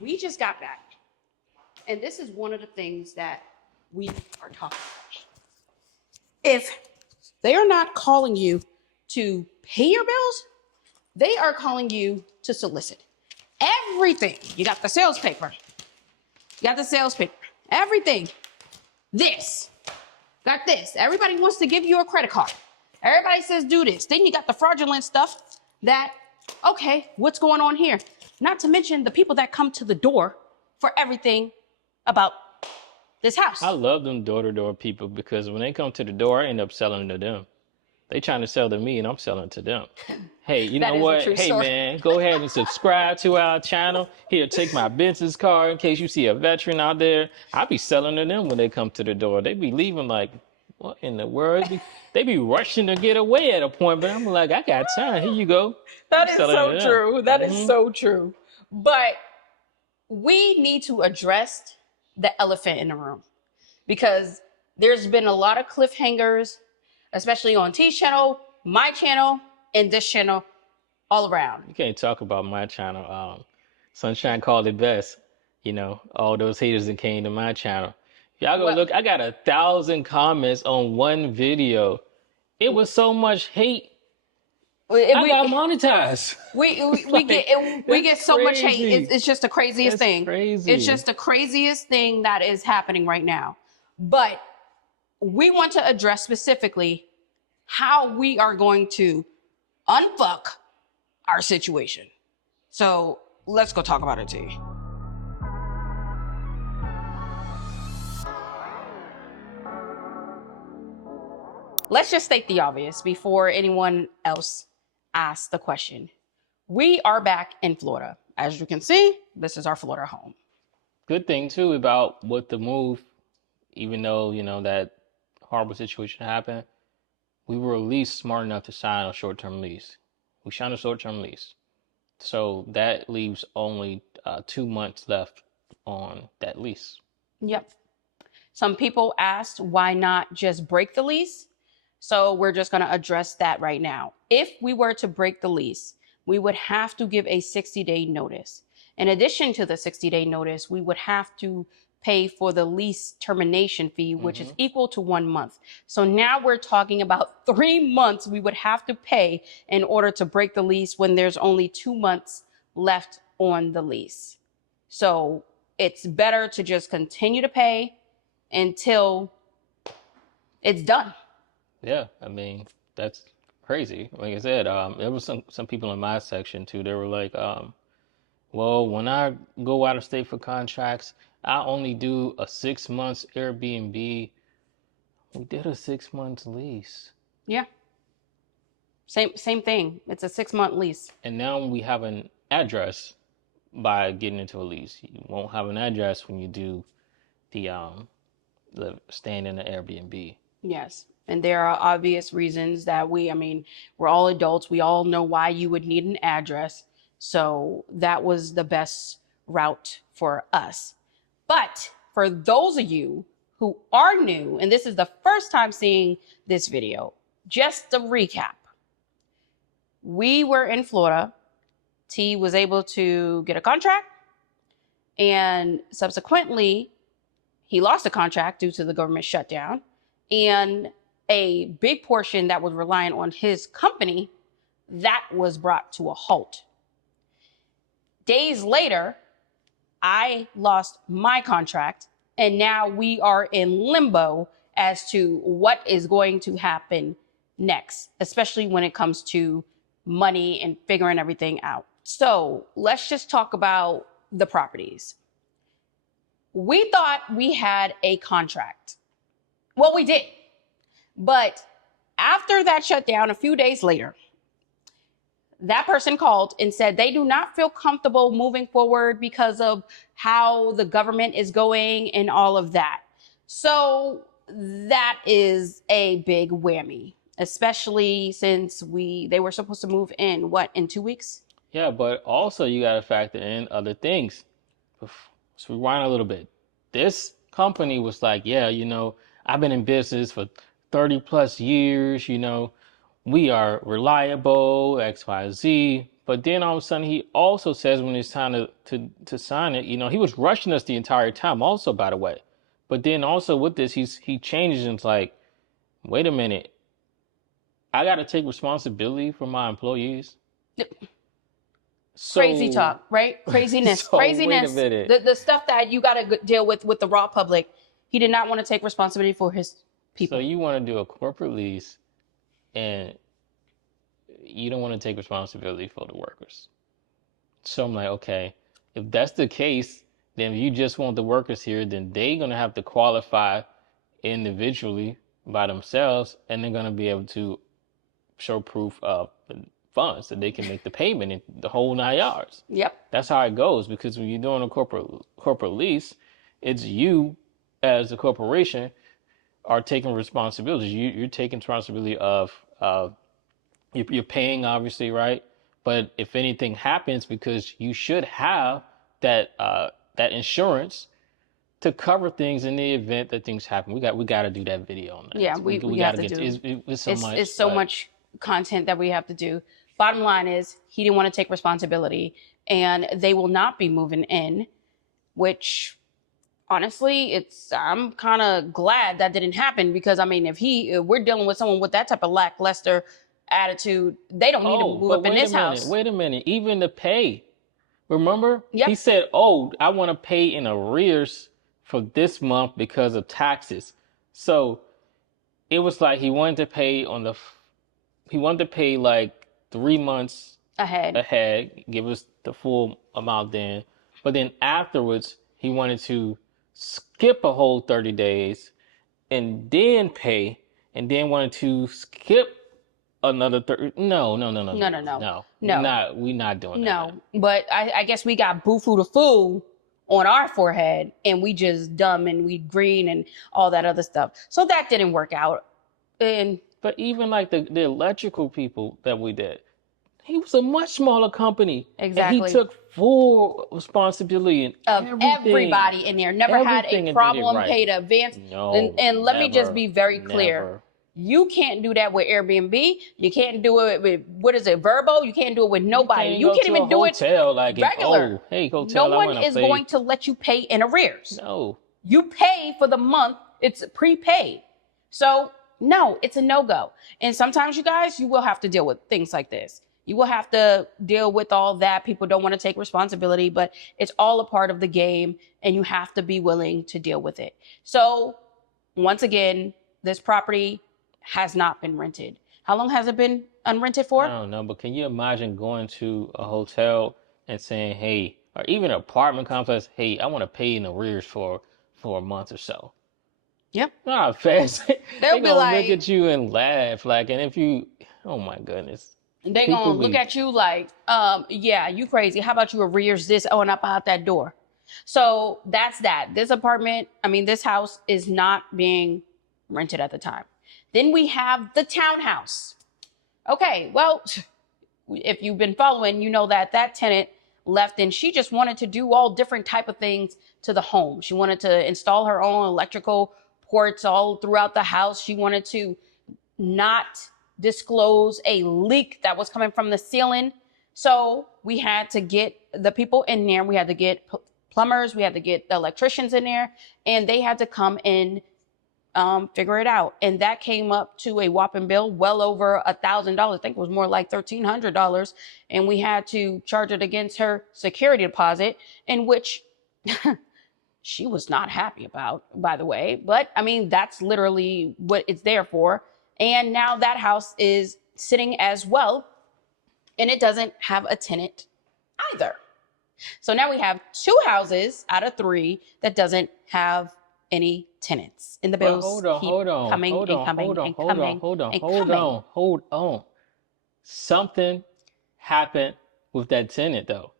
we just got back. And this is one of the things that we are talking about. If they are not calling you to pay your bills, they are calling you to solicit everything. You got the sales paper. Everything. This. Got this. Everybody wants to give you a credit card. Everybody says do this. Then you got the fraudulent stuff that, okay, what's going on here? Not to mention the people that come to the door for everything about this house. I love them door-to-door people because when they come to the door, I end up selling to them. They trying to sell to me and I'm selling to them. Hey, you know what? Hey, man, go ahead and subscribe to our channel. Here, take my business card in case you see a veteran out there. I be selling to them when they come to the door. They be leaving like, what in the world? They be rushing to get away at a point, but I'm like, I got time. Here you go. That is so true. That is so true. But we need to address the elephant in the room because there's been a lot of cliffhangers, especially on T's channel, my channel, and this channel, all around. You can't talk about my channel. Sunshine called it best. You know, all those haters that came to my channel. Y'all go look. I got 1,000 comments on one video. It was so much hate. I got monetized. We get so much hate. It's just the craziest thing. Crazy. It's just the craziest thing that is happening right now. But we want to address specifically how we are going to unfuck our situation. So let's go talk about it, T. Let's just state the obvious before anyone else asks the question. We are back in Florida. As you can see, this is our Florida home. Good thing too about with the move, even though, you know, that horrible situation happened, we were at least smart enough to sign a short-term lease. We signed a short-term lease. So that leaves only 2 months left on that lease. Yep. Some people asked why not just break the lease? So we're just going to address that right now. If we were to break the lease, we would have to give a 60-day notice. In addition to the 60-day notice, we would have to pay for the lease termination fee, which is equal to 1 month. So now we're talking about 3 months we would have to pay in order to break the lease when there's only 2 months left on the lease. So it's better to just continue to pay until it's done. Yeah, I mean, that's crazy. Like I said, there was some people in my section too. They were like, well, when I go out of state for contracts, I only do a 6 months Airbnb. We did a 6 months lease. Yeah. Same thing. It's a 6-month lease. And now we have an address by getting into a lease. You won't have an address when you do the staying in the Airbnb. Yes. And there are obvious reasons that we're all adults. We all know why you would need an address. So that was the best route for us. But for those of you who are new, and this is the first time seeing this video, just to recap, we were in Florida. T was able to get a contract, and subsequently, he lost the contract due to the government shutdown, and a big portion that was reliant on his company, that was brought to a halt. Days later, I lost my contract, and now we are in limbo as to what is going to happen next, especially when it comes to money and figuring everything out. So let's just talk about the properties. We thought we had a contract. Well, we did. But after that shutdown, a few days later, that person called and said they do not feel comfortable moving forward because of how the government is going and all of that. So that is a big whammy, especially since they were supposed to move in, in 2 weeks? Yeah, but also you got to factor in other things. Let's rewind a little bit. This company was like, yeah, you know, I've been in business for 30 plus years, you know, we are reliable, XYZ, But then all of a sudden, he also says when it's time to sign it, he was rushing us the entire time. Also, by the way, but then also with this, he changes and it's like, wait a minute, I got to take responsibility for my employees. So, crazy talk, right? Craziness, craziness. Wait a minute. The stuff that you got to deal with the raw public. He did not want to take responsibility for his people. So you want to do a corporate lease, and you don't want to take responsibility for the workers. So I'm like, okay, if that's the case, then if you just want the workers here, then they're gonna have to qualify individually by themselves, and they're gonna be able to show proof of funds that they can make the payment in the whole 9 yards. Yep. That's how it goes, because when you're doing a corporate lease, it's you as a corporation are taking responsibility. You're taking responsibility of you're paying, obviously, right? But if anything happens, because you should have that insurance to cover things in the event that things happen. We got to do that video on that. Yeah, we have to do it. It's so much content that we have to do. Bottom line is he didn't want to take responsibility, and they will not be moving in, which honestly, I'm kind of glad that didn't happen, because I mean, if we're dealing with someone with that type of lackluster attitude, they don't need to move up in this house. Wait a minute. Even the pay. Remember? Yep. He said, "Oh, I want to pay in arrears for this month because of taxes." So it was like he wanted to pay like 3 months ahead, give us the full amount then. But then afterwards, he wanted to skip a whole 30 days and then pay, and then wanted to skip another 30. No. No. We're not doing that. No, but I guess we got boo-foo the fool on our forehead, and we just dumb and we green and all that other stuff. So that didn't work out. But even like the electrical people that we did, he was a much smaller company. Exactly. And he took full responsibility of everybody in there. Never had a problem, right. Paid advance. No, and let me just be very clear. Never. You can't do that with Airbnb. You can't do it with, what is it, Verbo? You can't do it with nobody. You can't even do it regular. Hey, hotel, no one is going to let you pay in arrears. No. You pay for the month. It's prepaid. So no, it's a no-go. And sometimes, you guys, you will have to deal with things like this. You will have to deal with all that. People don't want to take responsibility, but it's all a part of the game, and you have to be willing to deal with it. So once again, this property has not been rented. How long has it been unrented for? I don't know, but can you imagine going to a hotel and saying, hey, or even an apartment complex, hey, I want to pay in arrears for a month or so? Yep. Not fast. They'll be like, look at you and laugh, like, and if you, oh my goodness. They're going to look at you like, yeah, you crazy. How about you arrears this? Oh, and up out that door. So that's that. This this house is not being rented at the time. Then we have the townhouse. Okay, well, if you've been following, you know that tenant left, and she just wanted to do all different type of things to the home. She wanted to install her own electrical ports all throughout the house. She wanted to not disclose a leak that was coming from the ceiling. So we had to get the people in there. We had to get plumbers. We had to get electricians in there, and they had to come and figure it out. And that came up to a whopping bill well over $1,000. I think it was more like $1,300. And we had to charge it against her security deposit, in which she was not happy about, by the way. But that's literally what it's there for. And now that house is sitting as well, and it doesn't have a tenant either. So now we have 2 houses out of 3 that doesn't have any tenants. And the bills hold on. Something happened with that tenant, though.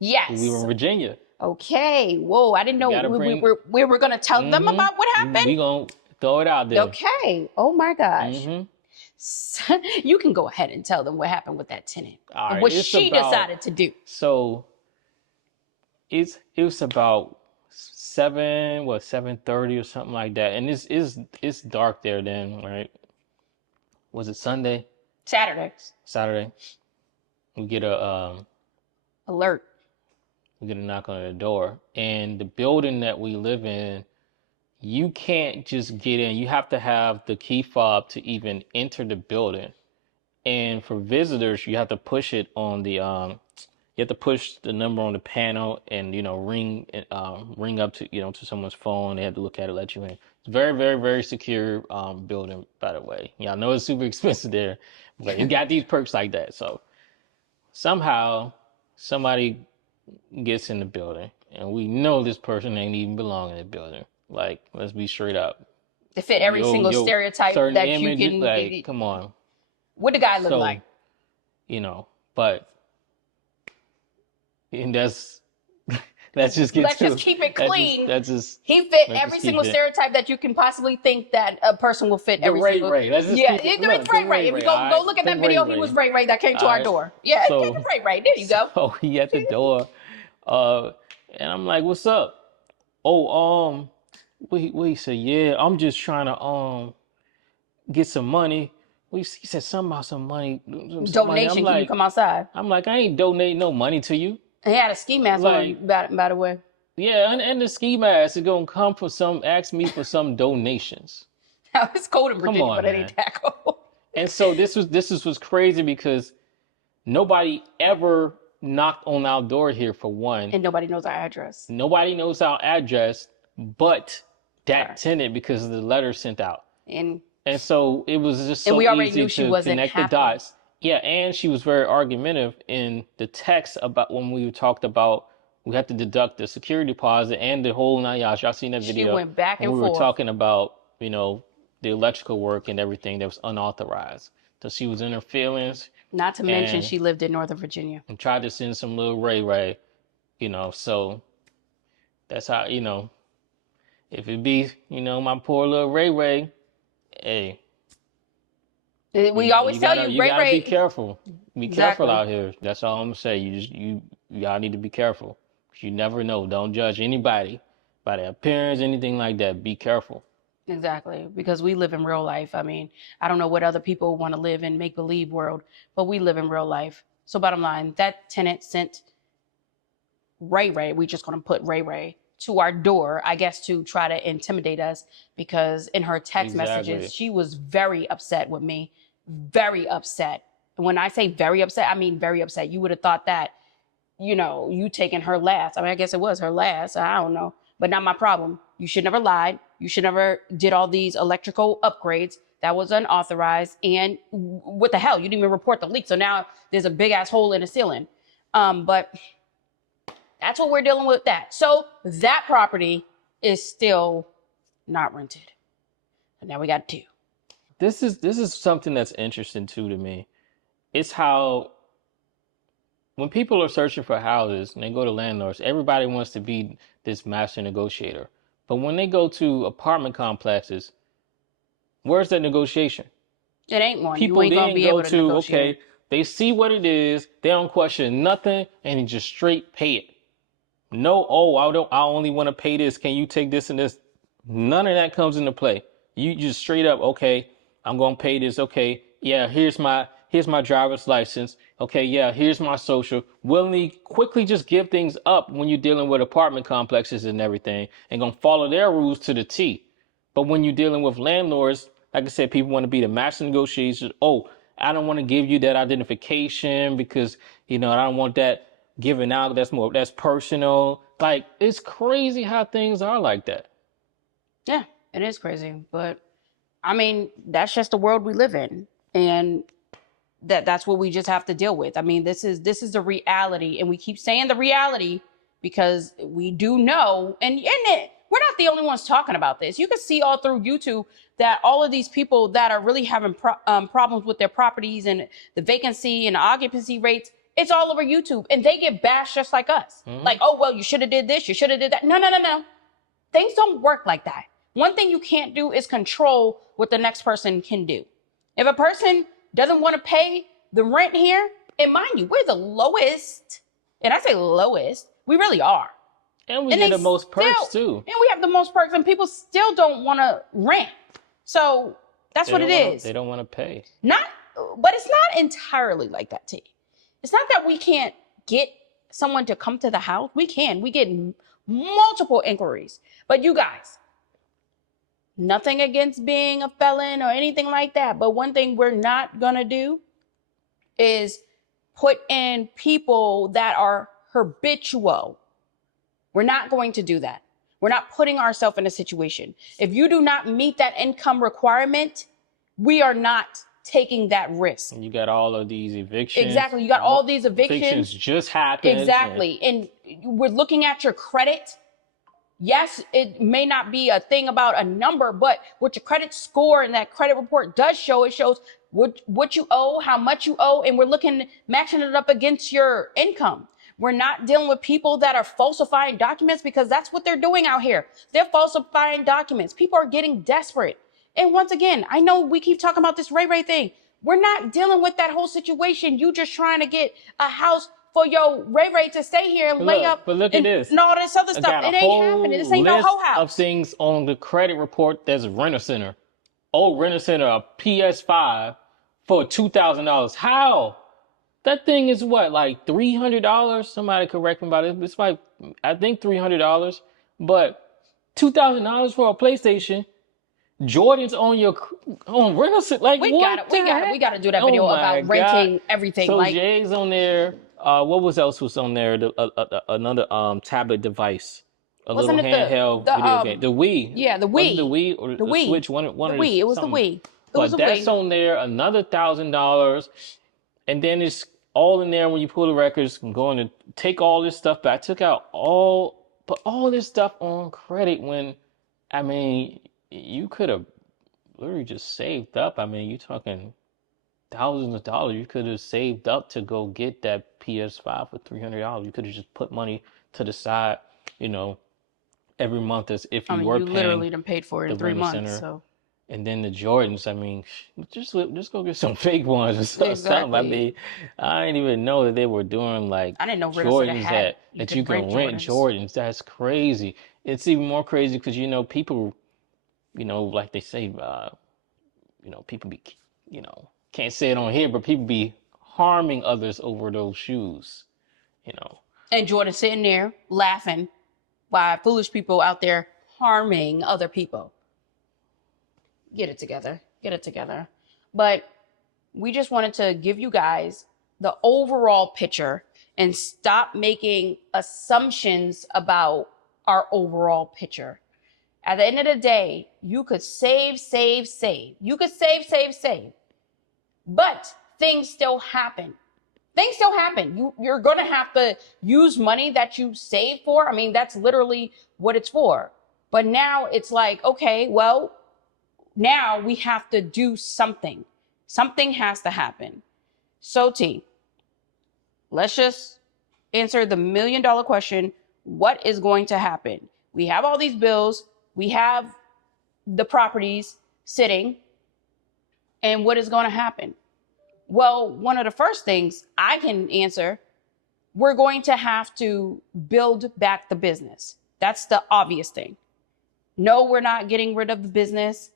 Yes. We were in Virginia. Okay. Whoa, I didn't know we were going to tell them about what happened. We're going to throw it out there. Okay. Oh, my gosh. So, you can go ahead and tell them what happened with that tenant. All right, what she decided to do. So it was about 7:30 or something like that. And it's dark there then, right? Was it Sunday? Saturday. we get a alert. We get a knock on the door, and the building that we live in, you can't just get in. You have to have the key fob to even enter the building. And for visitors, you have to push it on the you have to push the number on the panel and ring up to to someone's phone. They have to look at it, let you in. It's very, very, very secure building, by the way. Yeah, I know it's super expensive there, but it got these perks like that. So somehow somebody gets in the building, and we know this person ain't even belong in the building. Like, let's be straight up. To fit every single stereotype that image, you can. like, come on. What the guy look like? But and let's just keep it clean. He fit every single stereotype that you can possibly think that a person will fit. Every single. Ray. It's Ray. If you go look at that video, he was Ray that came to our door. Yeah, Ray. There you go. Oh, he at the door, and I'm like, "What's up?" Oh, what he said? Yeah, I'm just trying to get some money. He said something about some money. Donation. Can you come outside? I'm like, I ain't donating no money to you. He had a ski mask on, by the way. Yeah, and the ski mask is gonna come for ask me for some donations. Now it's cold in Virginia, but it ain't that cold. And so this was crazy because nobody ever knocked on our door here, for one. And nobody knows our address. Nobody knows our address but that tenant, because of the letter sent out. And so it was just so easy to connect the dots. Yeah, and she was very argumentative in the text about when we talked about we had to deduct the security deposit and the whole nine yards. Y'all seen that video? She went back and forth. We were talking about, the electrical work and everything that was unauthorized. So she was in her feelings. Not to mention she lived in Northern Virginia. And tried to send some little Ray, so that's how, if it be, my poor little Ray, hey. We always tell you, Ray. You gotta be careful. Be careful out here. That's all I'm gonna say. Y'all need to be careful. You never know. Don't judge anybody by their appearance, anything like that. Be careful. Exactly, because we live in real life. I mean, I don't know what other people want to live in make-believe world, but we live in real life. So bottom line, that tenant sent Ray, we just gonna put Ray to our door, I guess, to try to intimidate us, because in her text messages, she was very upset with me. Very upset. And when I say very upset, I mean very upset. You would have thought that, you taking her last. I mean, I guess it was her last. I don't know. But not my problem. You should never lied. You should never did all these electrical upgrades. That was unauthorized. And what the hell? You didn't even report the leak. So now there's a big ass hole in the ceiling. But that's what we're dealing with that. So that property is still not rented. And now we got two. This is something that's interesting too to me. It's how when people are searching for houses and they go to landlords, everybody wants to be this master negotiator. But when they go to apartment complexes, where's that negotiation? It ain't one. People you ain't gonna be able to negotiate. Okay, they see what it is, they don't question nothing, and they just straight pay it. No, I only want to pay this. Can you take this and this? None of that comes into play. You just straight up, okay, I'm gonna pay this. Okay, yeah, here's my driver's license. Okay, yeah, here's my social. Willingly, quickly just give things up when you're dealing with apartment complexes and everything, and gonna follow their rules to the T. But when you're dealing with landlords, like I said, people want to be the master negotiators. Oh, I don't want to give you that identification because I don't want that given out. That's personal. Like, it's crazy how things are like that. Yeah, it is crazy, but I mean, that's just the world we live in, and that's what we just have to deal with. I mean, this is the reality, and we keep saying the reality because we do know, and we're not the only ones talking about this. You can see all through YouTube that all of these people that are really having problems with their properties and the vacancy and the occupancy rates, it's all over YouTube, and they get bashed just like us. Mm-hmm. Like, oh, well, you should have did this, you should have did that. No. Things don't work like that. One thing you can't do is control what the next person can do. If a person doesn't want to pay the rent here, and mind you, we're the lowest, and I say lowest, we really are. And we get the most perks too. And we have the most perks, and people still don't want to rent. So that's what it is. They don't want to pay. But it's not entirely like that, T. It's not that we can't get someone to come to the house. We can. We get multiple inquiries. But you guys, nothing against being a felon or anything like that. But one thing we're not going to do is put in people that are habitual. We're not going to do that. We're not putting ourselves in a situation. If you do not meet that income requirement, we are not taking that risk. And you got all of these evictions. Exactly. You got all these evictions just happened. Exactly. And we're looking at your credit. Yes, it may not be a thing about a number, but what your credit score and that credit report does show, it shows what you owe, how much you owe, and we're matching it up against your income. We're not dealing with people that are falsifying documents, because that's what they're doing out here. They're falsifying documents. People are getting desperate. And once again, I know we keep talking about this Ray thing. We're not dealing with that whole situation. You just trying to get a house for your Ray to stay here and lay up. But look at this. And all this other stuff. It ain't happening. This ain't no whole house. Of things on the credit report that's Rent-A-Center. Oh, Rent-A-Center, a PS5 for $2,000. How? That thing is what, like $300? Somebody correct me about it. It's like, I think $300. But $2,000 for a PlayStation. Jordan's on Rent-A-Center. Like, we gotta do that video about renting everything. So like, Jay's on there. What else was on there? Another tablet device, little handheld video game. The Wii. Yeah, the Wii. The Wii or the Wii. Switch. One the of Wii. It was the Wii. But that's on there. Another $1,000, and then it's all in there when you pull the records. I'm going to take all this stuff back. I took out put all this stuff on credit when, I mean, you could have literally just saved up. I mean, you're talking thousands of dollars. You could have saved up to go get that PS5 for $300. You could have just put money to the side, every month, as if you were paying. You literally done paid for it in 3 months. So. And then the Jordans, I mean, just go get some fake ones or something. Exactly. I mean, I didn't even know that they were doing like I didn't know Jordans that you can rent Jordans. That's crazy. It's even more crazy because people, like they say, people be, can't say it on here, but people be harming others over those shoes, And Jordan sitting there laughing while foolish people out there harming other people. Get it together. But we just wanted to give you guys the overall picture and stop making assumptions about our overall picture. At the end of the day, you could save. You could save. But things still happen. You're going to have to use money that you save for. I mean, that's literally what it's for. But now it's like, okay, well, now we have to do something. Something has to happen. So T, let's just answer the $1 million question. What is going to happen? We have all these bills. We have the properties sitting. And what is going to happen? Well, one of the first things I can answer, we're going to have to build back the business. That's the obvious thing. No, we're not getting rid of the business.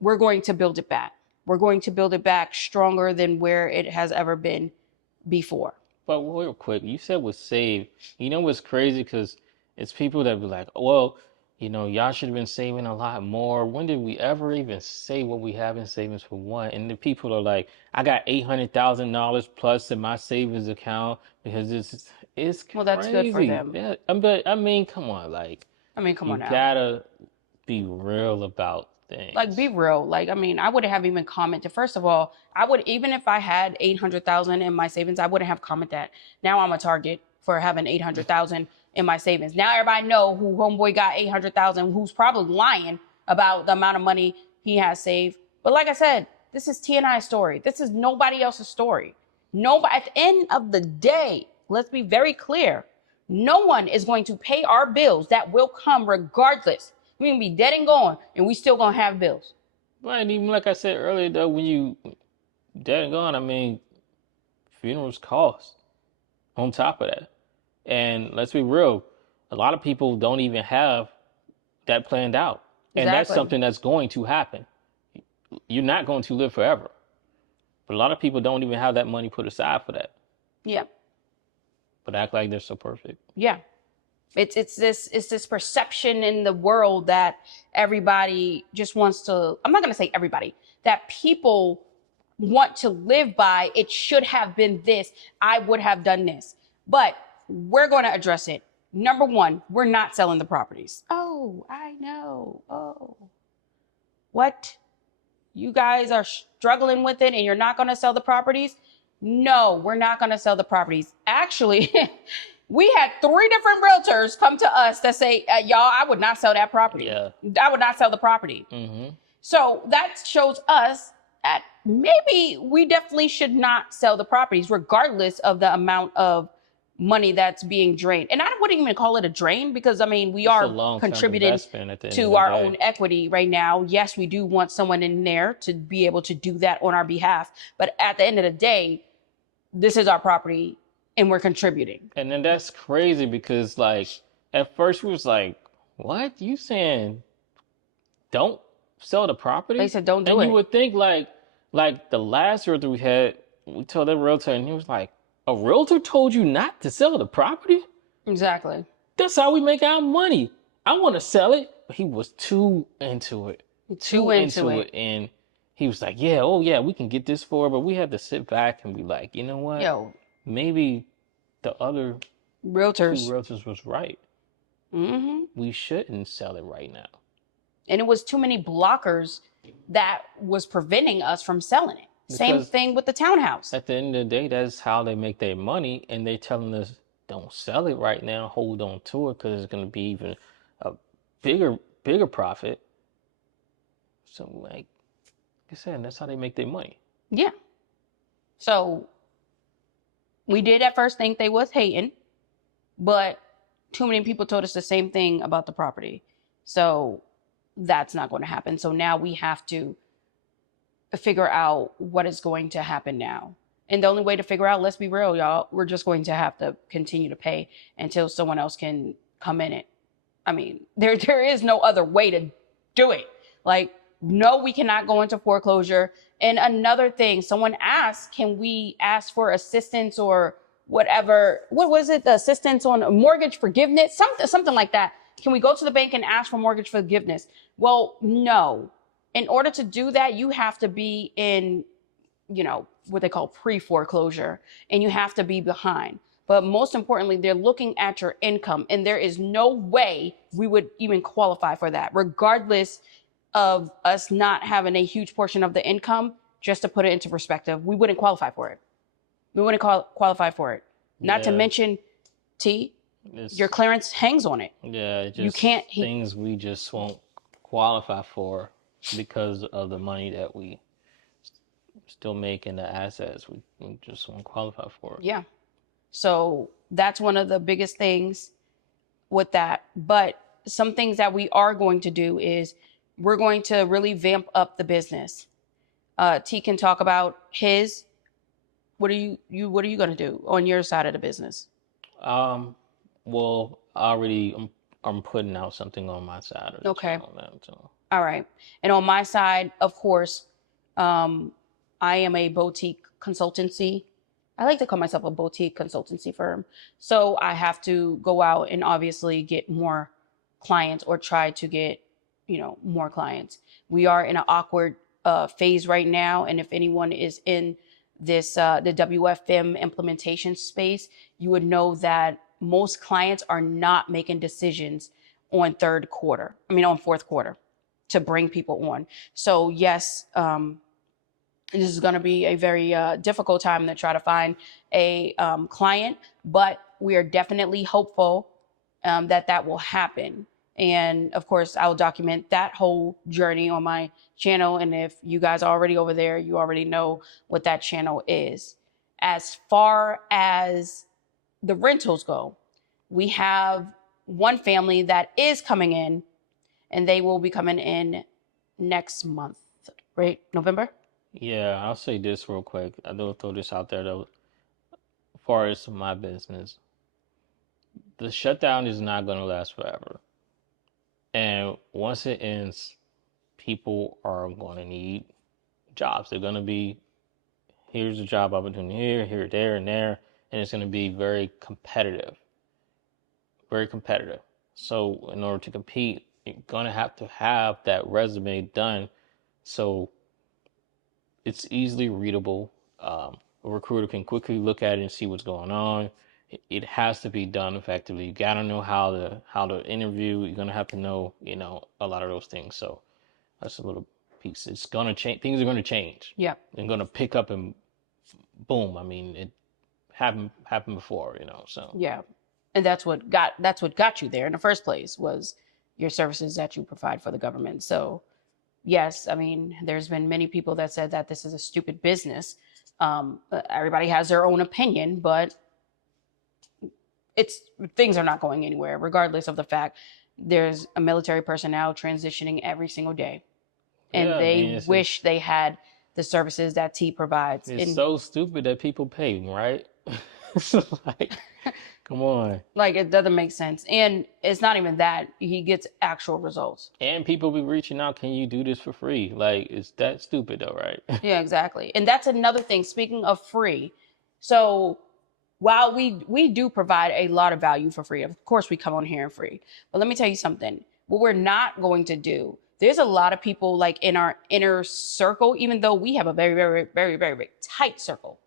We're going to build it back. We're going to build it back stronger than where it has ever been before. But real quick, you said was saved. You know what's crazy? Because it's people that be like, well, y'all should have been saving a lot more. When did we ever even say what we have in savings for what? And the people are like, I got $800,000 plus in my savings account because it's crazy. Well, that's good for them. Yeah, but I mean, come on, come on now. You gotta be real about things. Like, be real. Like, I mean, I wouldn't have even commented. First of all, even if I had 800,000 in my savings, I wouldn't have commented that. Now I'm a target for having 800,000 in my savings. Now everybody know who homeboy got 800,000, who's probably lying about the amount of money he has saved. But like I said, this is T&I's story. This is nobody else's story. Nobody, at the end of the day, let's be very clear. No one is going to pay our bills. That will come regardless. We can be dead and gone, and we still gonna have bills. Right, even like I said earlier, though, when you dead and gone, I mean, funerals cost on top of that. And let's be real, a lot of people don't even have that planned out. And that's something that's going to happen. You're not going to live forever. But a lot of people don't even have that money put aside for that. Yeah. But act like they're so perfect. Yeah. It's this perception in the world that everybody just wants to, I'm not going to say everybody, that people want to live by. It should have been this. I would have done this. But we're going to address it. Number one, we're not selling the properties. Oh, I know. Oh. What? You guys are struggling with it and you're not going to sell the properties? No, we're not going to sell the properties. Actually, we had 3 different realtors come to us that say, y'all, I would not sell that property. Yeah. I would not sell the property. Mm-hmm. So that shows us that maybe we definitely should not sell the properties, regardless of the amount of money that's being drained. And I wouldn't even call it a drain because, I mean, we are contributing to our own equity right now. Yes, we do want someone in there to be able to do that on our behalf. But at the end of the day, this is our property and we're contributing. And then that's crazy because, like, at first we was like, what? You saying don't sell the property? They said don't do it. And you would think, like the last realtor we had, we told that realtor and he was like, a realtor told you not to sell the property? Exactly. That's how we make our money. I want to sell it, but he was too into it. Too into it. And he was like, yeah, oh yeah, we can get this for it. But we had to sit back and be like, you know what? Yo, maybe the other realtors 2 realtors was right. Mm-hmm. We shouldn't sell it right now. And it was too many blockers that was preventing us from selling it. Because same thing with the townhouse. At the end of the day, that's how they make their money. And they telling us, don't sell it right now. Hold on to it because it's going to be even a bigger profit. So, like I said, that's how they make their money. Yeah. So we did at first think they was hating, but too many people told us the same thing about the property. So that's not going to happen. So now we have to figure out what is going to happen now. And the only way to figure out, let's be real, y'all, we're just going to have to continue to pay until someone else can come in it. I mean, there is no other way to do it. Like, no, we cannot go into foreclosure. And another thing, someone asked, can we ask for assistance or whatever? What was it? The assistance on mortgage forgiveness? Something like that. Can we go to the bank and ask for mortgage forgiveness? Well, no. In order to do that, you have to be in, what they call pre-foreclosure, and you have to be behind. But most importantly, they're looking at your income, and there is no way we would even qualify for that, regardless of us not having a huge portion of the income. Just to put it into perspective, we wouldn't qualify for it. We wouldn't qualify for it. Not to mention, your clearance hangs on it. Yeah, just you can't. Things we just won't qualify for because of the money that we still make in the assets. We just won't qualify for it. Yeah. So that's one of the biggest things with that. But some things that we are going to do is we're going to really vamp up the business. T can talk about his. What are you going to do on your side of the business? Well, I'm putting out something on my side of the channel now, so. All right. And on my side, of course, I am a boutique consultancy. I like to call myself a boutique consultancy firm. So I have to go out and obviously get more clients or try to get, more clients. We are in an awkward phase right now. And if anyone is in this, the WFM implementation space, you would know that most clients are not making decisions on fourth quarter to bring people on. So yes, this is going to be a very difficult time to try to find a client, but we are definitely hopeful that will happen. And of course, I'll document that whole journey on my channel. And if you guys are already over there, you already know what that channel is. As far as the rentals go, we have one family that is coming in, and they will be coming in next month, right? November? Yeah, I'll say this real quick. I will throw this out there though. As far as my business, the shutdown is not going to last forever. And once it ends, people are going to need jobs. They're going to be, here's a job opportunity here, there, and there. and it's going to be very competitive. Very competitive. So in order to compete, you're going to have that resume done so it's easily readable. A recruiter can quickly look at it and see what's going on. It has to be done effectively. You got to know how to interview. You're going to have to know, a lot of those things. So that's a little piece. It's going to change. Things are going to change. Yeah. They're going to pick up and boom. I mean, it happened before, so. Yeah. And that's what got you there in the first place, was your services that you provide for the government. So yes, I mean, there's been many people that said that this is a stupid business. Everybody has their own opinion, but things are not going anywhere, regardless of the fact there's a military personnel transitioning every single day, and they wish they had the services that T provides. It's so stupid that people pay, right? Like, come on. Like, it doesn't make sense. And it's not even that. He gets actual results. And people be reaching out, can you do this for free? Like, it's that stupid though, right? Yeah, exactly. And that's another thing. Speaking of free, so while we do provide a lot of value for free, of course we come on here and free. But let me tell you something. What we're not going to do, there's a lot of people like in our inner circle, even though we have a very, very, very, very, very tight circle.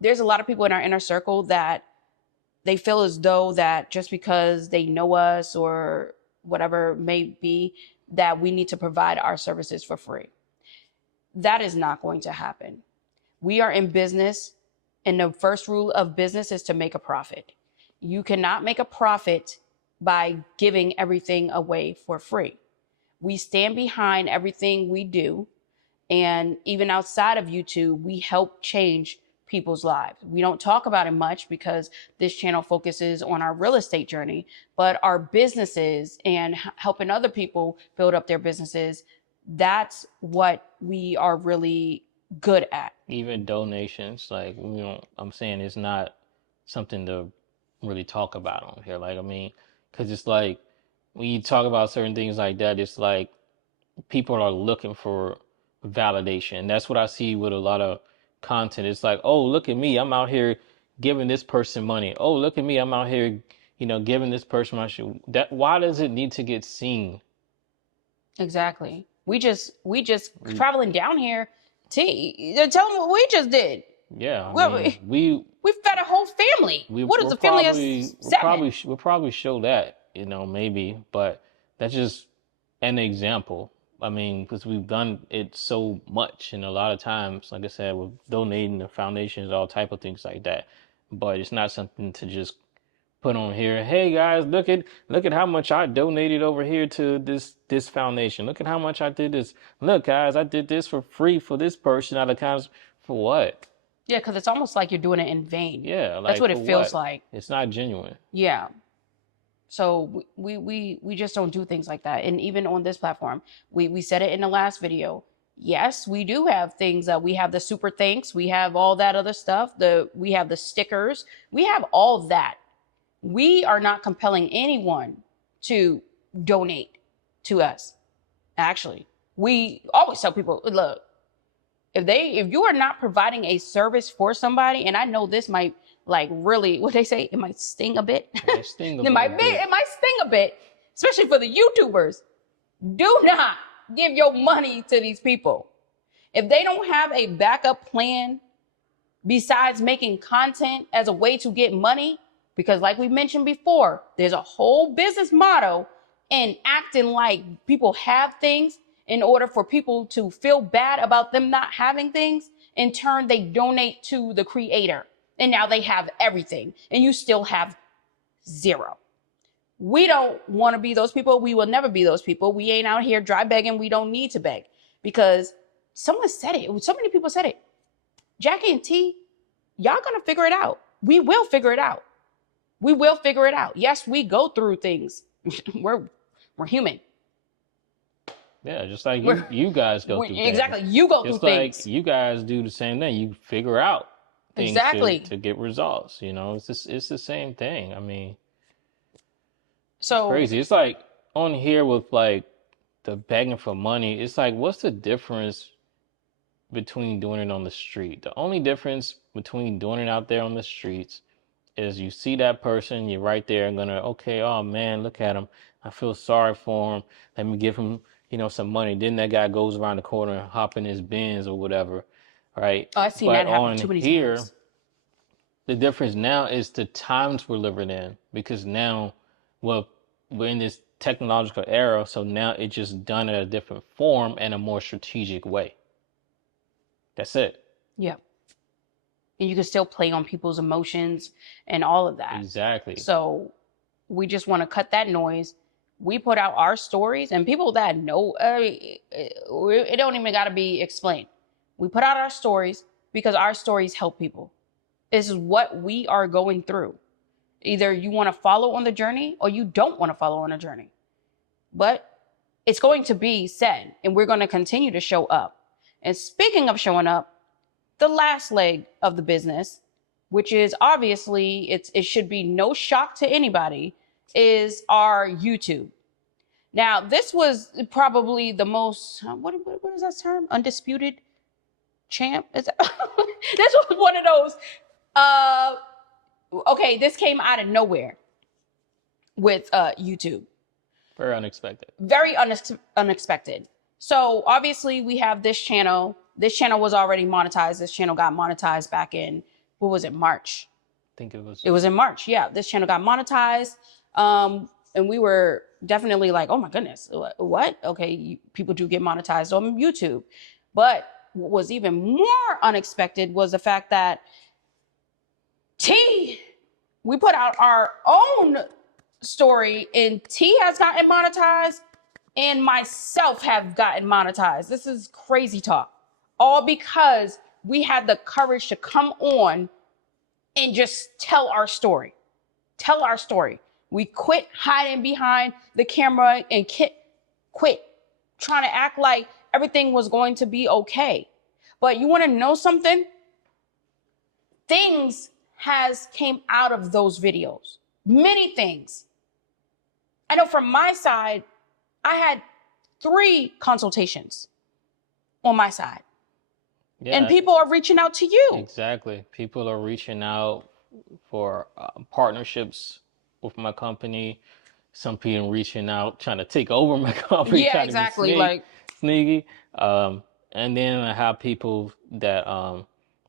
There's a lot of people in our inner circle that they feel as though that just because they know us or whatever may be, that we need to provide our services for free. That is not going to happen. We are in business, and the first rule of business is to make a profit. You cannot make a profit by giving everything away for free. We stand behind everything we do, and even outside of YouTube, we help change people's lives. We don't talk about it much because this channel focuses on our real estate journey, but our businesses and helping other people build up their businesses, that's what we are really good at. Even donations, like, I'm saying it's not something to really talk about on here. Like, I mean, because it's like, when you talk about certain things like that, it's like people are looking for validation. And that's what I see with a lot of content. It's like, oh, look at me, I'm out here giving this person money. Oh, look at me, I'm out here, giving this person my shit. Why does it need to get seen? Exactly. We just traveling down here. Tell them what we just did. Yeah, I mean, we fed a whole family. What is a family of seven? We'll probably show that, maybe, but that's just an example. I mean, because we've done it so much, and a lot of times, like I said, we're donating to foundations, all type of things like that. But it's not something to just put on here. Hey guys, look at how much I donated over here to this foundation. Look at how much I did this. Look, guys, I did this for free for this person out of kindness. For what? Yeah, because it's almost like you're doing it in vain. Yeah, like, that's what it feels like. It's not genuine. Yeah. So we just don't do things like that. And even on this platform, we said it in the last video. Yes, we do have things. We have the super thanks. We have all that other stuff. We have the stickers. We have all that. We are not compelling anyone to donate to us. Actually, we always tell people, look, if you are not providing a service for somebody, and I know this might like really, what they say, it might sting a bit. It might sting a bit, especially for the YouTubers. Do not give your money to these people. If they don't have a backup plan besides making content as a way to get money, because like we mentioned before, there's a whole business motto in acting like people have things in order for people to feel bad about them not having things. In turn, they donate to the creator. And now they have everything, and you still have zero. We don't want to be those people. We will never be those people. We ain't out here dry begging. We don't need to beg, because someone said it. So many people said it. Joaqui and T, y'all gonna figure it out. We will figure it out. We will figure it out. Yes, we go through things. We're human. Yeah, just like you guys go through things. Exactly. You go through things. Just like you guys do the same thing. You figure out things exactly to get results. It's the same thing. I mean, so it's crazy. It's like on here with like the begging for money. It's like, what's the difference between doing it on the street. The only difference between doing it out there on the streets is you see that person, you're right there and gonna, okay, oh man, look at him. I feel sorry for him. Let me give him, some money. Then that guy goes around the corner and hop in his Benz or whatever, right? Oh, I've seen But that happen on too many here, times. the difference now is the times we're living in, because now, well, we're in this technological era, so now it's just done in a different form and a more strategic way. That's it. Yeah. And you can still play on people's emotions and all of that. Exactly. So we just want to cut that noise. We put out our stories, and people that know, it don't even got to be explained. We put out our stories because our stories help people. This is what we are going through. Either you want to follow on the journey or you don't want to follow on a journey. But it's going to be said, and we're going to continue to show up. And speaking of showing up, the last leg of the business, which is obviously, it should be no shock to anybody, is our YouTube. Now, this was probably the most, what is that term? Undisputed champ? This was one of those, okay, this came out of nowhere with YouTube. Very unexpected. Very unexpected. So obviously we have this channel. This channel was already monetized. This channel got monetized back in, what was it, March? I think it was. It was in March, yeah. This channel got monetized. And we were definitely like, oh my goodness, what? Okay, people do get monetized on YouTube. But what was even more unexpected was the fact that we put out our own story, and T has gotten monetized, and myself have gotten monetized. This is crazy talk. All because we had the courage to come on and just tell our story. Tell our story. We quit hiding behind the camera and quit trying to act like everything was going to be okay. But you want to know something? Things has came out of those videos. Many things. I know from my side, I had 3 consultations on my side. Yeah. And people are reaching out to you. Exactly. People are reaching out for partnerships with my company. Some people reaching out, trying to take over my company. Yeah, exactly. Like sneaky. And then I have people that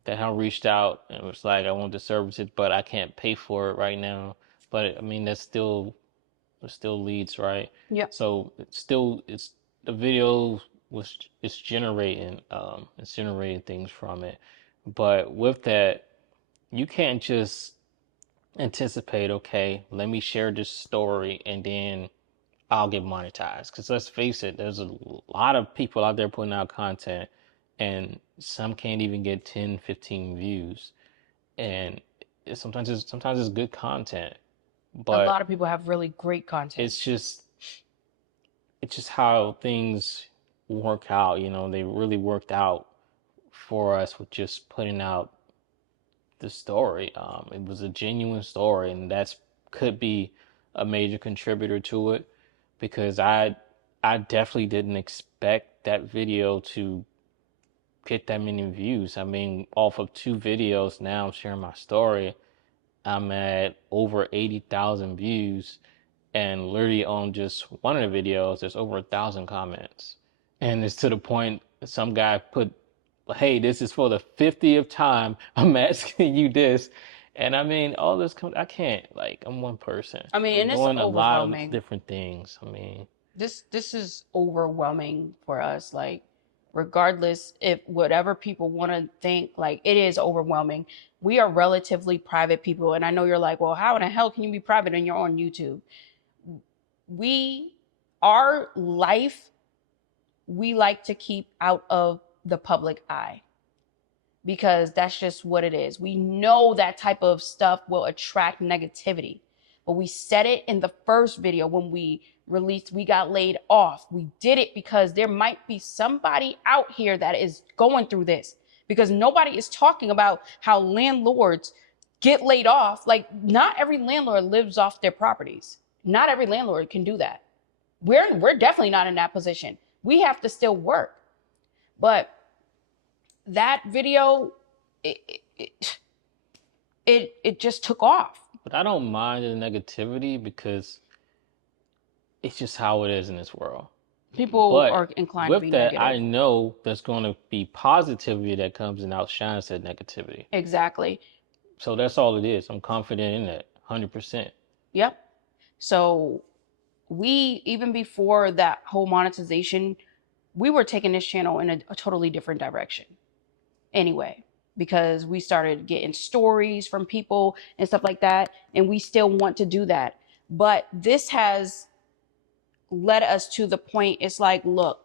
have reached out and was like, I want the services, but I can't pay for it right now. But I mean, it still leads, right? Yeah. So it's the video it's generating things from it. But with that, you can't just anticipate, okay, let me share this story and then I'll get monetized. Because let's face it, there's a lot of people out there putting out content and some can't even get 10, 15 views. And sometimes it's good content. But a lot of people have really great content. It's just how things work out. They really worked out for us with just putting out the story. It was a genuine story, and that's could be a major contributor to it, because I definitely didn't expect that video to get that many views. I mean, off of 2 videos now, I'm sharing my story, I'm at over 80,000 views, and literally on just one of the videos, there's over 1,000 comments. And it's to the point some guy put, hey, this is for the 50th time I'm asking you this. And I mean, all this I can't, I'm one person. I mean, I'm and doing it's a lot overwhelming. of different things. I mean, this is overwhelming for us. Regardless if whatever people want to think, it is overwhelming. We are relatively private people. And I know you're like, well, how in the hell can you be private and you're on YouTube? Our life, we like to keep out of the public eye, because that's just what it is. We know that type of stuff will attract negativity, but we said it in the first video when we released, we got laid off. We did it because there might be somebody out here that is going through this, because nobody is talking about how landlords get laid off. Not every landlord lives off their properties. Not every landlord can do that. We're definitely not in that position. We have to still work. But that video, it just took off. But I don't mind the negativity because it's just how it is in this world. People are But inclined to be with that, I negative. know there's going to be positivity that comes and outshines that negativity. Exactly. So that's all it is. I'm confident in that, 100%. Yep. So we, even before that whole monetization, we were taking this channel in a totally different direction anyway, because we started getting stories from people and stuff like that, and we still want to do that. But this has led us to the point, it's like, look,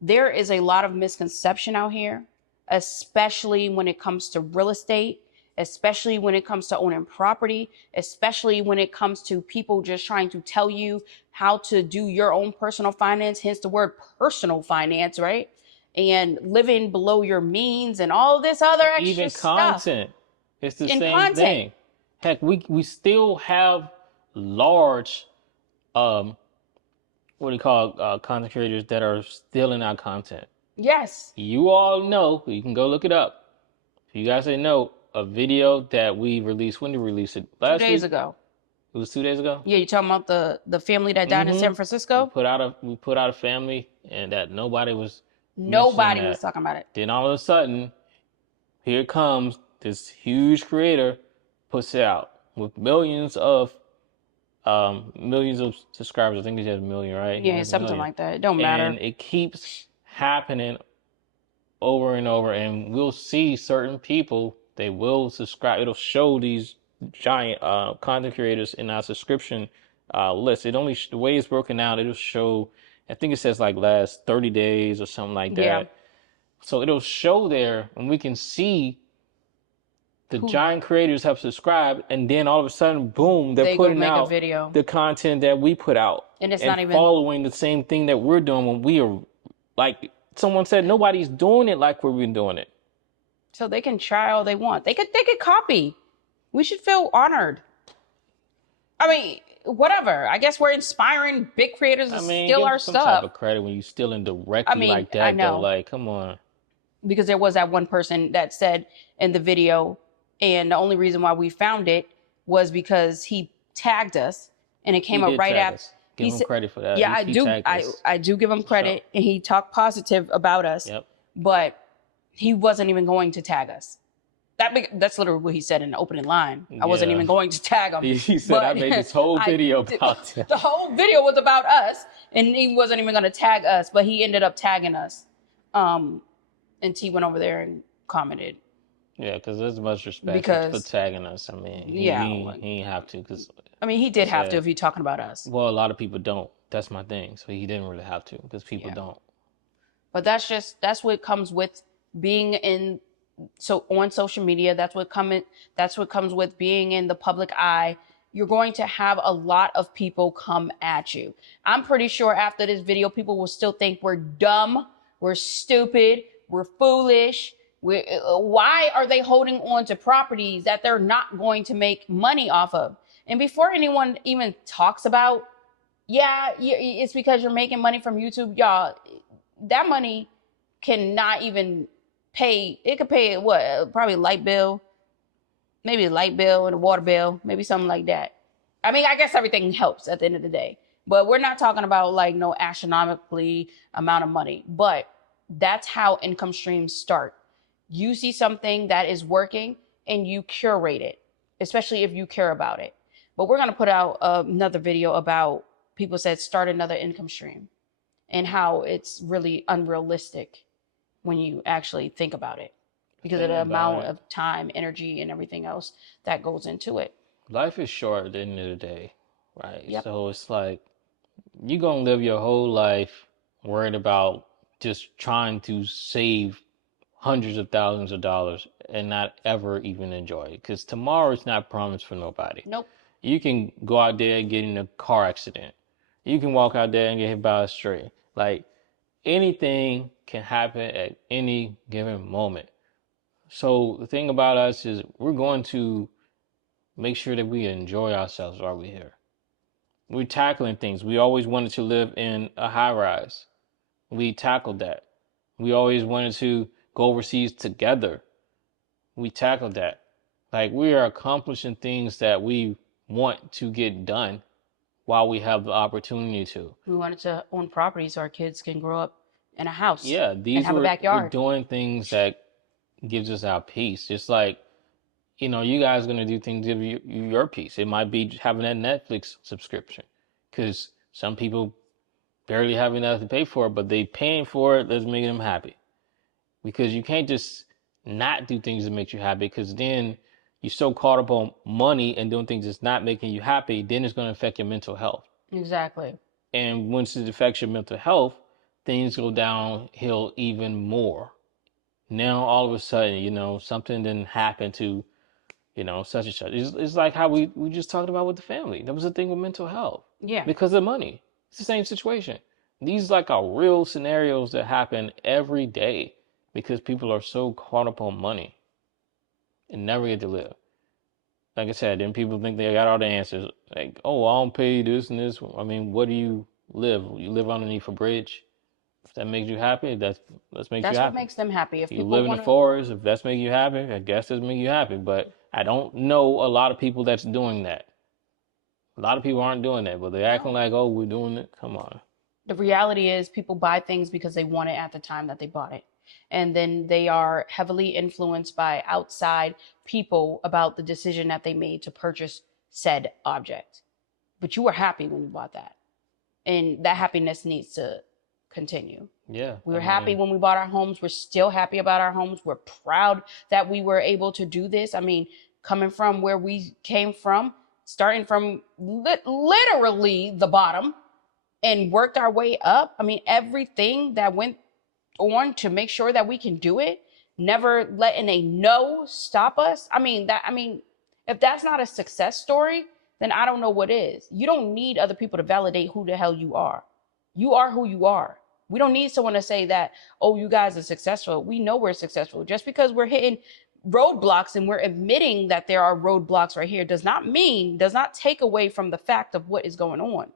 there is a lot of misconception out here, especially when it comes to real estate, especially when it comes to owning property, especially when it comes to people just trying to tell you how to do your own personal finance, hence the word personal finance, right? And living below your means and all this other extra Even stuff. content, it's the In same content. thing. Heck, we still have large, what do you call content creators that are stealing our content. Yes. You all know, you can go look it up. If you guys didn't know, a video that we released, when did we release it? Last 2 days week? ago. It was 2 days ago? Yeah, you talking about the family that died in San Francisco? We put out a family and that nobody was talking about it. Then all of a sudden, here comes this huge creator, puts it out with millions of subscribers. I think he has a million, right? Yeah, something like that. It don't matter. And it keeps happening over and over, and we'll see certain people, they will subscribe. It'll show these giant content creators in our subscription list. It only the way it's broken out, it'll show, I think it says like last 30 days or something like that. Yeah. So it'll show there, and we can see the giant creators have subscribed, and then all of a sudden, boom, they're putting out the content that we put out. And it's not even following the same thing that we're doing when we are, like someone said, nobody's doing it like we've been doing it. So they can try all they want. They could copy. We should feel honored. I mean, whatever. I guess we're inspiring big creators to steal our stuff. Some type of credit when you stealing directly like that. I know. Though, like, come on. Because there was that one person that said in the video, and the only reason why we found it was because he tagged us, and it came up right after. Give him credit for that. Yeah, I do. I do give him credit, and he talked positive about us. Yep. But he wasn't even going to tag us. That's literally what he said in the opening line. I wasn't even going to tag him. He said, I made this whole video about that. The whole video was about us, and he wasn't even going to tag us, but he ended up tagging us. And T went over there and commented. Yeah, because there's much respect for tagging us. I mean, he ain't have to. Cause, I mean, he did have to if he's talking about us. Well, a lot of people don't. That's my thing. So he didn't really have to because people don't. But that's what comes with being on social media. That's what comes with being in the public eye. You're going to have a lot of people come at you. I'm pretty sure after this video, people will still think we're dumb, we're stupid, we're foolish. Why are they holding on to properties that they're not going to make money off of? And before anyone even talks about, it's because you're making money from YouTube, y'all, that money cannot even pay. It could pay what? Probably light bill, maybe a light bill and a water bill, maybe something like that. I mean, I guess everything helps at the end of the day, but we're not talking about like no astronomically amount of money, but that's how income streams start. You see something that is working and you curate it, especially if you care about it. But we're going to put out another video about people said start another income stream and how it's really unrealistic when you actually think about it because of the amount of time, energy, and everything else that goes into it. Life is short at the end of the day, right? Yep. So it's like you're going to live your whole life worried about just trying to save hundreds of thousands of dollars and not ever even enjoy it, because tomorrow is not promised for nobody. Nope. You can go out there and get in a car accident. You can walk out there and get hit by a stray. Like anything can happen at any given moment. So the thing about us is we're going to make sure that we enjoy ourselves while we're here. We're tackling things. We always wanted to live in a high rise. We tackled that. We always wanted to go overseas together. We tackled that. Like, we are accomplishing things that we want to get done while we have the opportunity to. We wanted to own property so our kids can grow up in a house Yeah, and have a we're backyard. doing things that gives us our peace. Just like, you guys are gonna do things to give you your peace. It might be having that Netflix subscription, because some people barely have enough to pay for it, but they paying for it that's making them happy. Because you can't just not do things that make you happy, because then you're so caught up on money and doing things that's not making you happy, then it's going to affect your mental health. Exactly. And once it affects your mental health, things go downhill even more. Now all of a sudden, something didn't happen to, such and such. It's like how we just talked about with the family. That was the thing with mental health. Yeah. Because of money. It's the same situation. These like are real scenarios that happen every day because people are so caught up on money and never get to live. Like I said, then people think they got all the answers. Like, oh, I don't pay this and this. I mean, what do you live? You live underneath a bridge. If that makes you happy, that makes you happy. That's what makes them happy. If you people live in the forest, if that's making you happy, I guess that's making you happy. But I don't know a lot of people that's doing that. A lot of people aren't doing that, but they're acting like, oh, we're doing it. Come on. The reality is people buy things because they want it at the time that they bought it. And then they are heavily influenced by outside people about the decision that they made to purchase said object. But you were happy when you bought that. And that happiness needs to continue. Yeah. We were happy when we bought our homes. We're still happy about our homes. We're proud that we were able to do this. I mean, coming from where we came from, starting from literally the bottom and worked our way up. I mean, everything that went on to make sure that we can do it, never letting a no stop us. I mean, if that's not a success story, then I don't know what is. You don't need other people to validate who the hell you are. You are who you are. We don't need someone to say that, oh, you guys are successful. We know we're successful. Just because we're hitting roadblocks and we're admitting that there are roadblocks right here does not take away from the fact of what is going on.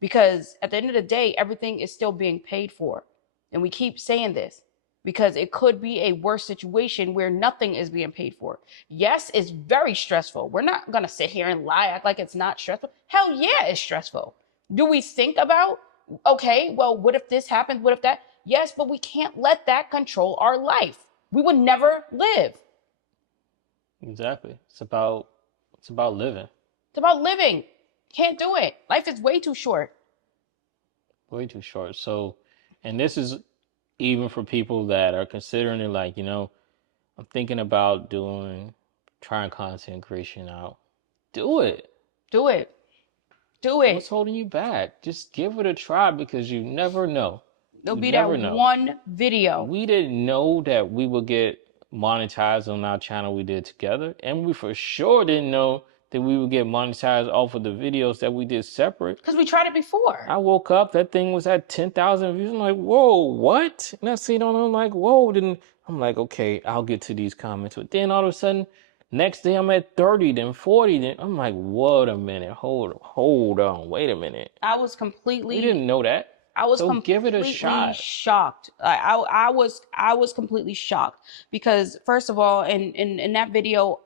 Because at the end of the day, everything is still being paid for. And we keep saying this because it could be a worse situation where nothing is being paid for. Yes, it's very stressful. We're not going to sit here and lie, act like it's not stressful. Hell yeah, it's stressful. Do we think about, okay, well, what if this happens? What if that? Yes, but we can't let that control our life. We would never live. Exactly. It's about living. It's about living. Can't do it. Life is way too short. Way too short. So, and this is even for people that are considering it, like, I'm thinking about trying content creation out. Do it. Do it. Do it. What's holding you back? Just give it a try, because you never know. There'll be that one video. We didn't know that we would get monetized on our channel we did together. And we for sure didn't know that we would get monetized off of the videos that we did separate. Because we tried it before. I woke up, that thing was at 10,000 views. I'm like, whoa, what? And I see it on, I'm like, whoa. Then I'm like, okay, I'll get to these comments. But then all of a sudden, next day I'm at 30, then 40. Then I'm like, wait a minute, hold on, wait a minute. I was completely. We didn't know that. I was so completely give it a shot. Shocked. I was completely shocked because, first of all, in that video,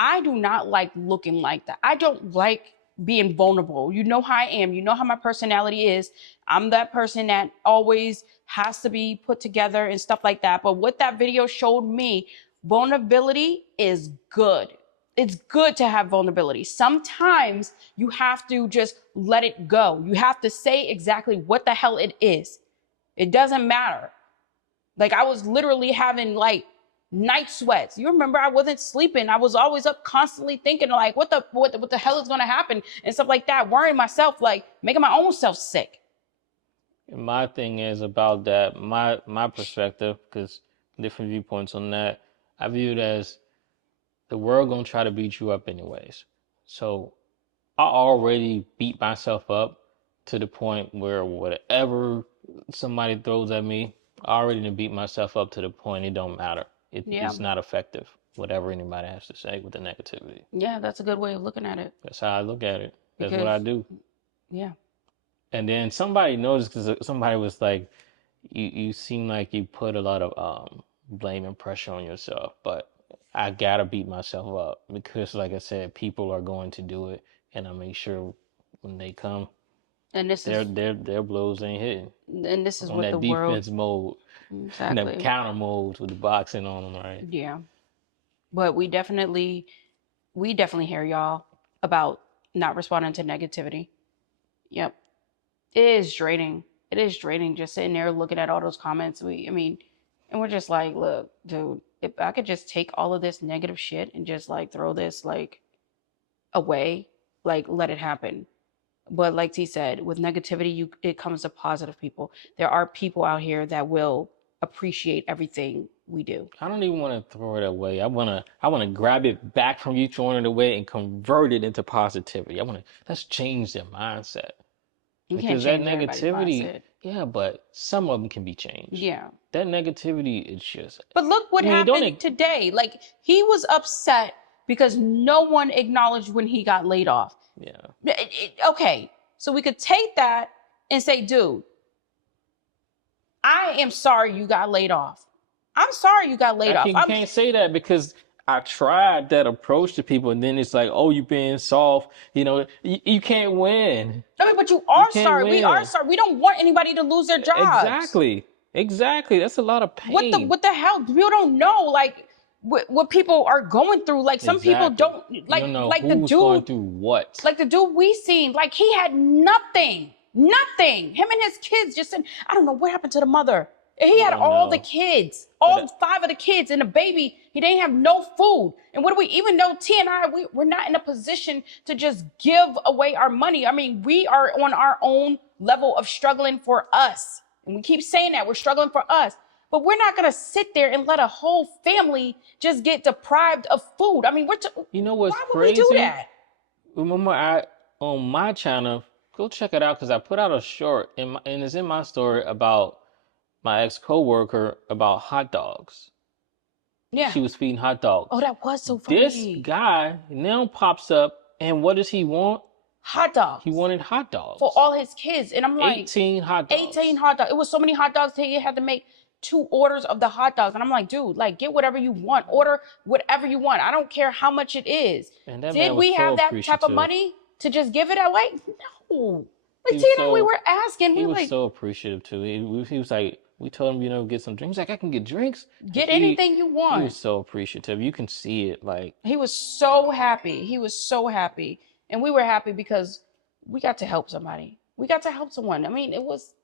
I do not like looking like that. I don't like being vulnerable. You know how I am. You know how my personality is. I'm that person that always has to be put together and stuff like that. But what that video showed me, vulnerability is good. It's good to have vulnerability. Sometimes you have to just let it go. You have to say exactly what the hell it is. It doesn't matter. Like, I was literally having like night sweats. You remember, I wasn't sleeping. I was always up constantly thinking like, what the hell is going to happen and stuff like that, worrying myself, like making my own self sick. My thing is about that, my perspective, because different viewpoints on that, I view it as the world gonna try to beat you up anyways. So I already beat myself up to the point where whatever somebody throws at me, I already beat myself up to the point it don't matter. It's not effective, whatever anybody has to say with the negativity. Yeah, that's a good way of looking at it. That's how I look at it. That's what I do. Yeah. And then somebody noticed, because somebody was like, you seem like you put a lot of blame and pressure on yourself, but I gotta beat myself up because, like I said, people are going to do it, and I make sure when they come, And this their is their blows ain't hitting and this is on what the that world defense mode, and that exactly. counter modes with the boxing on them, right? Yeah. But we definitely hear y'all about not responding to negativity. Yep. It is draining. It is draining just sitting there looking at all those comments. And we're just like, look, dude, if I could just take all of this negative shit and just like throw this like away, like let it happen. But like T said, with negativity, it comes to positive people. There are people out here that will appreciate everything we do. I don't even want to throw it away. I wanna grab it back from you throwing it away and convert it into positivity. Let's change their mindset. You can't Because that change everybody's negativity, mindset. yeah, but some of them can be changed. Yeah. That negativity, it's just. But look what happened today. Like, he was upset because no one acknowledged when he got laid off. Yeah. Okay, so we could take that and say, dude, I am sorry you got laid off. I'm sorry you got laid off. You can't say that because I tried that approach to people, and then it's like, oh, you're being soft. You can't win. I mean, but you are sorry. We are sorry. We don't want anybody to lose their jobs. Exactly. That's a lot of pain. What the hell? People don't know, like, what people are going through. Like, some people don't, like, you don't know like who's the dude going through what. Like the dude we seen, like, he had nothing. Him and his kids just said, I don't know what happened to the mother. He had all the kids, all 5 of the kids, and the baby. He didn't have no food. And what do we even know? T and I, we're not in a position to just give away our money. I mean, we are on our own level of struggling for us. And we keep saying that we're struggling for us. But we're not going to sit there and let a whole family just get deprived of food. I mean, you know what's why crazy? Would we do that? Remember, on my channel, go check it out because I put out a short and it's in my story about my ex-coworker about hot dogs. Yeah. She was feeding hot dogs. Oh, that was so funny. This guy now pops up, and what does he want? Hot dogs. He wanted hot dogs. For all his kids. And I'm like, 18 hot dogs. 18 hot dogs. It was so many hot dogs that he had to make 2 orders of the hot dogs. And I'm like, dude, like, get whatever you want. Order whatever you want. I don't care how much it is. Did we have that type of money to just give it away? No. Like, Tina, we were asking. He was so appreciative, too. He was like, we told him, get some drinks. Like, I can get drinks. Get anything you want. He was so appreciative. You can see it. Like, he was so happy. He was so happy. And we were happy because we got to help somebody. We got to help someone. I mean, it was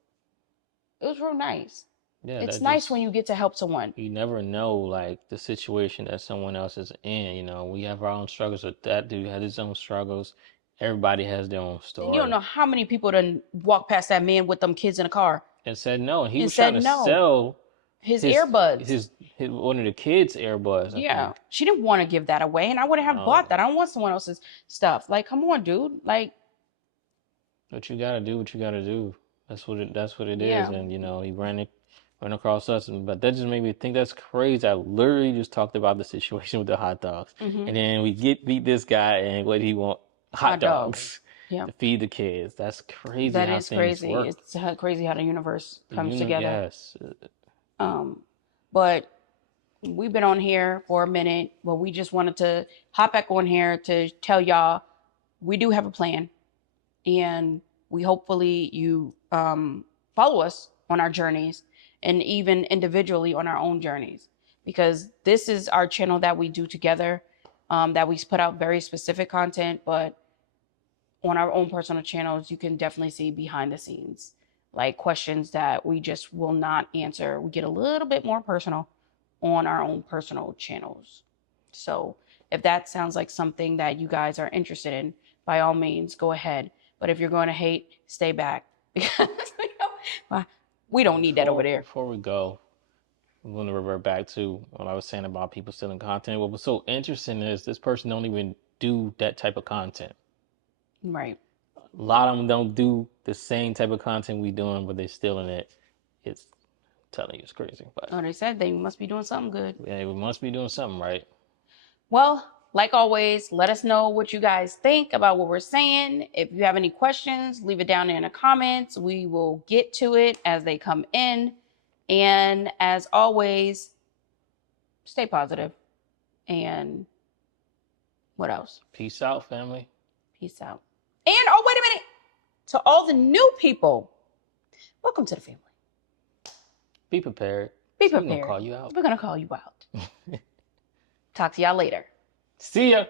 real nice. Yeah, it's nice when you get to help someone. You never know, like, the situation that someone else is in. We have our own struggles. With that dude had his own struggles. Everybody has their own story. And you don't know how many people done walked past that man with them kids in a car and said no. He was trying to sell his earbuds. His one of the kids' earbuds. Yeah, she didn't want to give that away, and I wouldn't have bought that. I don't want someone else's stuff. Like, come on, dude. Like, what you gotta do, That's what it is. And he ran across us, but that just made me think that's crazy. I literally just talked about the situation with the hot dogs, and then we beat this guy, and what he want? Hot dogs. To feed the kids. That's crazy. That is crazy. Work. It's crazy how the universe comes together. Yes. But we've been on here for a minute, but we just wanted to hop back on here to tell y'all we do have a plan, and we hopefully you follow us on our journeys, and even individually on our own journeys, because this is our channel that we do together, that we put out very specific content, but on our own personal channels, you can definitely see behind the scenes, like questions that we just will not answer. We get a little bit more personal on our own personal channels. So if that sounds like something that you guys are interested in, by all means, go ahead. But if you're going to hate, stay back. Because we don't need that over there. Before we go, I'm going to revert back to what I was saying about people stealing content. What was so interesting is this person don't even do that type of content. Right. A lot of them don't do the same type of content we doing, but they're stealing it. It's telling you it's crazy. But they said they must be doing something good. Yeah, we must be doing something right. Well, like always, let us know what you guys think about what we're saying. If you have any questions, leave it down there in the comments. We will get to it as they come in. And as always, stay positive. And what else? Peace out, family. Peace out. And, oh, wait a minute. To all the new people, welcome to the family. Be prepared. Be prepared. We're going to call you out. We're going to call you out. Talk to y'all later. See ya.